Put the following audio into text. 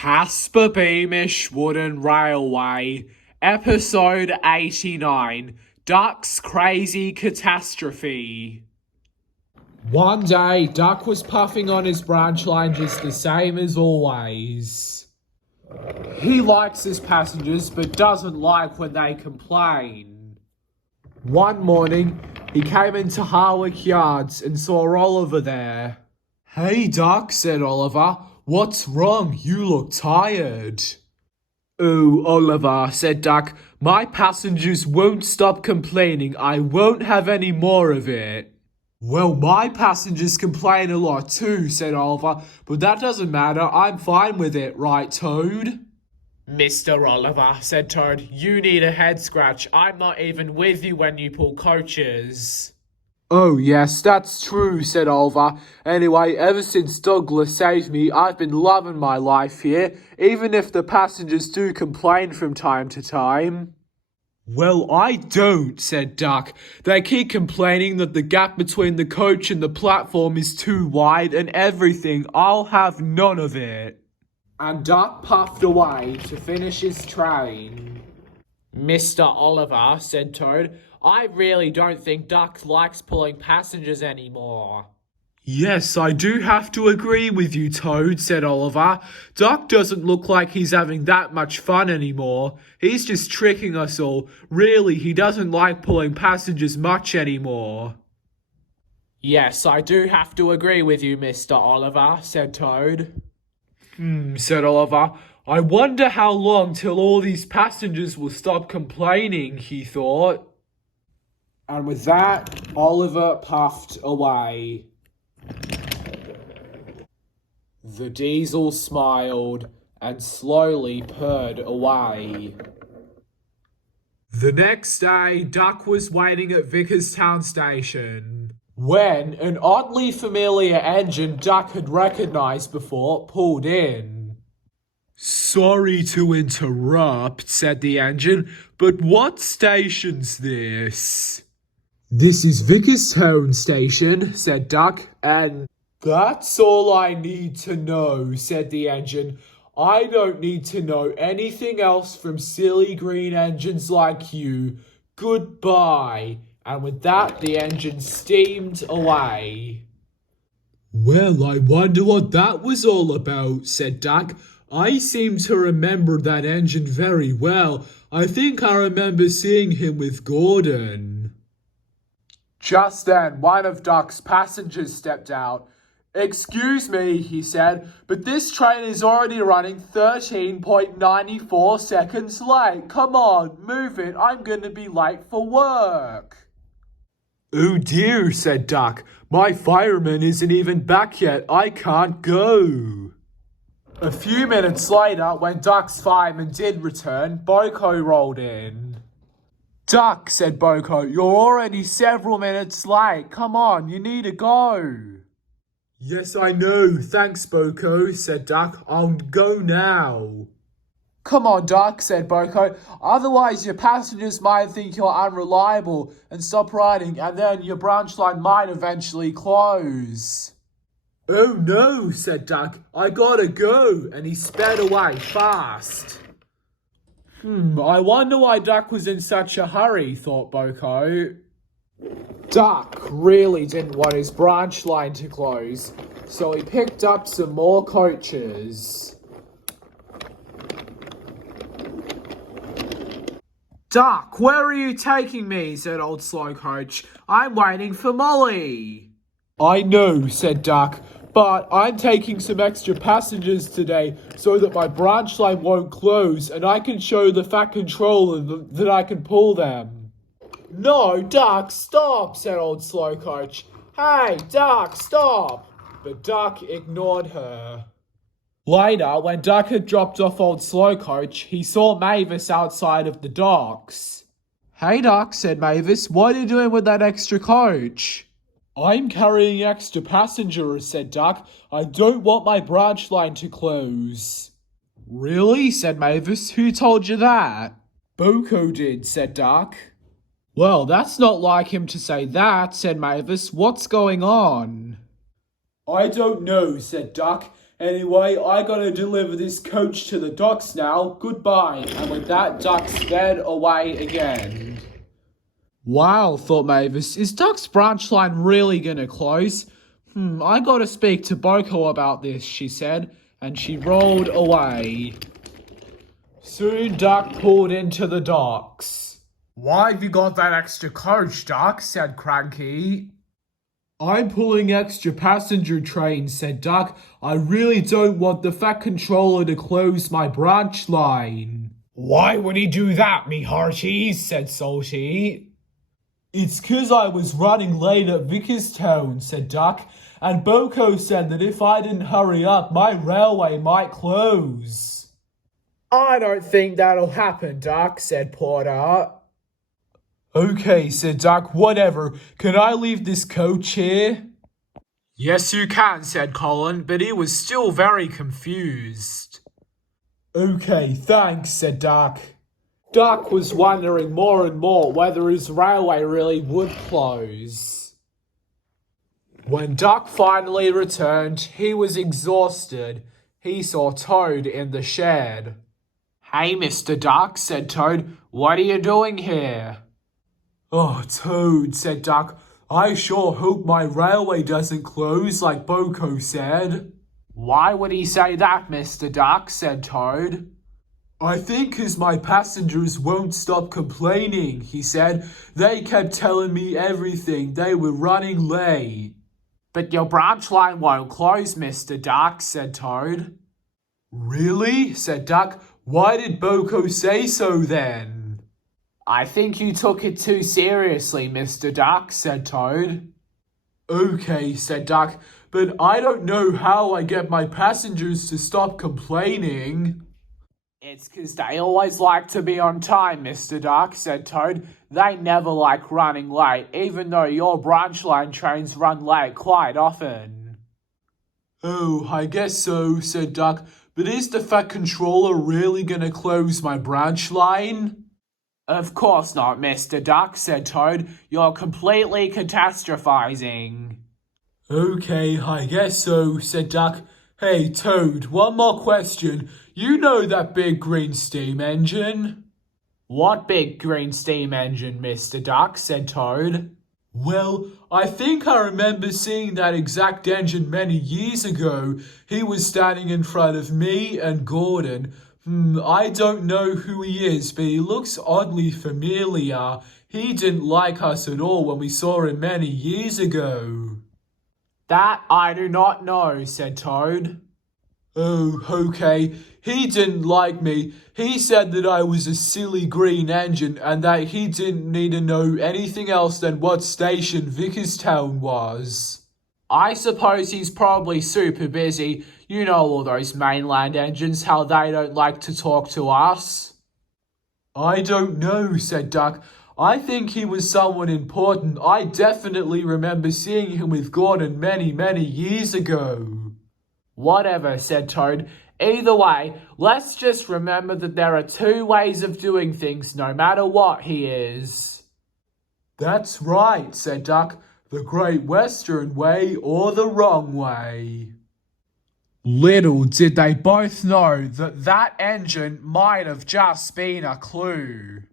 Casper Beamish Wooden Railway, Episode 89, Duck's Crazy Catastrophe. One day, Duck was puffing on his branch line just the same as always. He likes his passengers but doesn't like when they complain. One morning, he came into Harwick Yards and saw Oliver there. "Hey, Duck," said Oliver. "What's wrong? You look tired." "Oh, Oliver," said Duck, "my passengers won't stop complaining. I won't have any more of it." "Well, my passengers complain a lot too," said Oliver, "but that doesn't matter. I'm fine with it, right, Toad?" "Mr. Oliver," said Toad, "you need a head scratch. I'm not even with you when you pull coaches." "Oh, yes, that's true," said Oliver. "Anyway, ever since Douglas saved me, I've been loving my life here, even if the passengers do complain from time to time." "Well, I don't," said Duck. "They keep complaining that the gap between the coach and the platform is too wide and everything. I'll have none of it." And Duck puffed away to finish his train. "Mr. Oliver," said Toad, "I really don't think Duck likes pulling passengers anymore." "Yes, I do have to agree with you, Toad," said Oliver. "Duck doesn't look like he's having that much fun anymore. He's just tricking us all. Really, he doesn't like pulling passengers much anymore." "Yes, I do have to agree with you, Mr. Oliver," said Toad. Said Oliver. "I wonder how long till all these passengers will stop complaining," he thought. And with that, Oliver puffed away. The diesel smiled and slowly purred away. The next day, Duck was waiting at Vickerstown Station when an oddly familiar engine Duck had recognised before pulled in. "Sorry to interrupt," said the engine, "but what station's this?" "This is Vickerstown Station," said Duck, "and that's all I need to know," said the engine. "I don't need to know anything else from silly green engines like you. Goodbye." And with that, the engine steamed away. "Well, I wonder what that was all about," said Duck. "I seem to remember that engine very well. I think I remember seeing him with Gordon." Just then, one of Duck's passengers stepped out. "Excuse me," he said, "but this train is already running 13.94 seconds late. Come on, move it. I'm going to be late for work." "Oh dear," said Duck. "My fireman isn't even back yet. I can't go." A few minutes later, when Duck's fireman did return, Boko rolled in. "Duck," said Boko, "you're already several minutes late. Come on, you need to go." "Yes, I know. Thanks, Boko," said Duck. "I'll go now." "Come on, Duck," said Boko. "Otherwise your passengers might think you're unreliable and stop riding, and then your branch line might eventually close." "Oh no," said Duck. "I gotta go," and he sped away fast. I wonder why Duck was in such a hurry, thought Boko. Duck really didn't want his branch line to close, so he picked up some more coaches. "Duck, where are you taking me?" said old slow coach. "I'm waiting for Molly." "I know," said Duck, "but I'm taking some extra passengers today so that my branch line won't close and I can show the Fat Controller that I can pull them." "No, Duck, stop," said old slow coach. "Hey, Duck, stop." But Duck ignored her. Later, when Duck had dropped off old slow coach, he saw Mavis outside of the docks. "Hey, Duck," said Mavis, "what are you doing with that extra coach?" "I'm carrying extra passengers," said Duck. "I don't want my branch line to close." "Really?" said Mavis. "Who told you that?" "Boko did," said Duck. "Well, that's not like him to say that," said Mavis. "What's going on?" "I don't know," said Duck. Anyway, I gotta deliver this coach to the docks now. Goodbye. And with that, Duck sped away again. Wow, thought Mavis, is Duck's branch line really gonna close? I gotta speak to Boko about this, she said, and she rolled away. Soon Duck pulled into the docks. Why have you got that extra coach, Duck? Said Cranky. I'm pulling extra passenger trains, said Duck. I really don't want the Fat Controller to close my branch line. Why would he do that, me hearties? Said Salty. It's 'cause I was running late at Vickerstown, said Duck, and Boko said that if I didn't hurry up, my railway might close. I don't think that'll happen, Duck, said Porter. Okay, said Duck, whatever. Can I leave this coach here? Yes, you can, said Colin, but he was still very confused. Okay, thanks, said Duck. Duck was wondering more and more whether his railway really would close. When Duck finally returned, he was exhausted. He saw Toad in the shed. Hey, Mr. Duck, said Toad, what are you doing here? Oh, Toad, said Duck, I sure hope my railway doesn't close like Boko said. Why would he say that, Mr. Duck, said Toad. I think 'cause my passengers won't stop complaining, he said. They kept telling me everything. They were running late. But your branch line won't close, Mr. Duck, said Toad. Really? Said Duck. Why did Boko say so then? I think you took it too seriously, Mr. Duck, said Toad. Okay, said Duck, but I don't know how I get my passengers to stop complaining. It's 'cause they always like to be on time, Mr. Duck, said Toad. They never like running late, even though your branch line trains run late quite often. Oh, I guess so, said Duck, but is the Fat Controller really gonna close my branch line? Of course not, Mr. Duck, said Toad. You're completely catastrophizing. Okay, I guess so, said Duck. Hey, Toad, one more question. You know that big green steam engine? What big green steam engine, Mr. Duck, said Toad. Well, I think I remember seeing that exact engine many years ago. He was standing in front of me and Gordon. I don't know who he is, but he looks oddly familiar. He didn't like us at all when we saw him many years ago. That I do not know, said Toad. Oh, okay. He didn't like me. He said that I was a silly green engine and that he didn't need to know anything else than what station Vickerstown was. I suppose he's probably super busy. You know all those mainland engines, how they don't like to talk to us. I don't know, said Duck. I think he was someone important. I definitely remember seeing him with Gordon many, many years ago. Whatever, said Toad. Either way, let's just remember that there are two ways of doing things, no matter what he is. That's right, said Duck. The Great Western Way or the wrong way. Little did they both know that that engine might have just been a clue.